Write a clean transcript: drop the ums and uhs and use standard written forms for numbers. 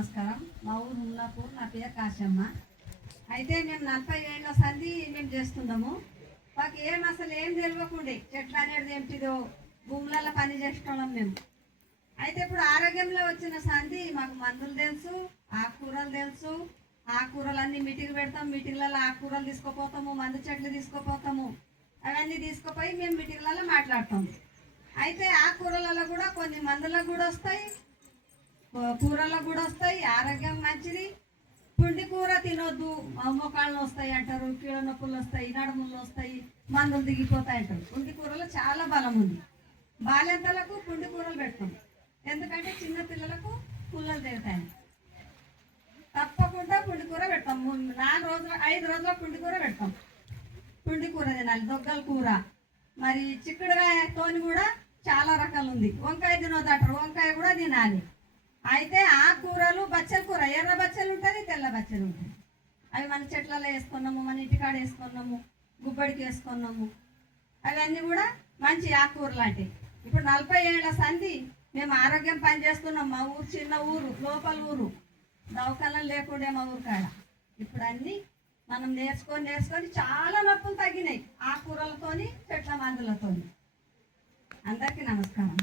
నమస్కారం. మా ఊరు ముల్లాపూర్. నా పేరు కాశమ్మ. అయితే మేము 40 ఏళ్ళ సంధి మేము చేస్తున్నాము. మాకు అసలు ఏం తెలియకుండే చెట్లు అనేది ఏంటిదో భూములలో పని చేస్తున్నాం మేము. అయితే ఇప్పుడు ఆరోగ్యంలో వచ్చిన సంధి మాకు మందులు తెలుసు, ఆకుకూరలు తెలుసు. ఆకుకూరలన్నీ మీటింగ్ పెడతాం, మీటింగ్లలో ఆకుకూరలు తీసుకుపోతాము, మందు చెట్లు తీసుకుపోతాము. అవన్నీ తీసుకుపోయి మేము మీటింగ్లలో మాట్లాడతాము. అయితే ఆకుకూరలలో కూడా కొన్ని మందులకు కూడా వస్తాయి, కూరలకు కూడా వస్తాయి. ఆరోగ్యం మంచిది. పుండి కూర తినొద్దు, మోకాళ్ళు వస్తాయి అంటారు, కీళ్ళ నొప్పులు వస్తాయి, నడుములు వస్తాయి, మందులు దిగిపోతాయి అంటారు. పుండి కూరలో చాలా బలం ఉంది. బాల్యంతలకు పుండి కూరలు పెడతాం, ఎందుకంటే చిన్న పిల్లలకు పుల్లలు తిరుగుతాయి. తప్పకుండా పుండి కూర పెడతాం. 4 రోజులు 5 రోజుల పుండి కూర పెడతాం. పుండి కూర తినాలి. దొగ్గల కూర, మరి చిక్కుడుకాయతోని కూడా చాలా రకాలు ఉంది. వంకాయ తినొద్దంటారు, వంకాయ కూడా తినాలి. అయితే ఆ కూరలు బచ్చల కూర, ఎర్ర బచ్చలు ఉంటుంది, తెల్ల బచ్చలు ఉంటుంది. అవి మన చెట్లలో వేసుకున్నాము, మన ఇంటికాడ వేసుకున్నాము, గుబ్బడికి వేసుకున్నాము. అవన్నీ కూడా మంచి ఆకుకూర లాంటివి. ఇప్పుడు 40 ఏళ్ళ సంధి మేము ఆరోగ్యం పని చేస్తున్నాం. మా ఊరు చిన్న ఊరు, లోపల ఊరు, దవాఖానలు లేకుండే మా ఊరు కాడ. ఇప్పుడు అన్నీ మనం నేర్చుకొని చాలా నొప్పులు తగ్గినాయి ఆకుకూరలతోని, చెట్ల మందులతోని. అందరికీ నమస్కారం.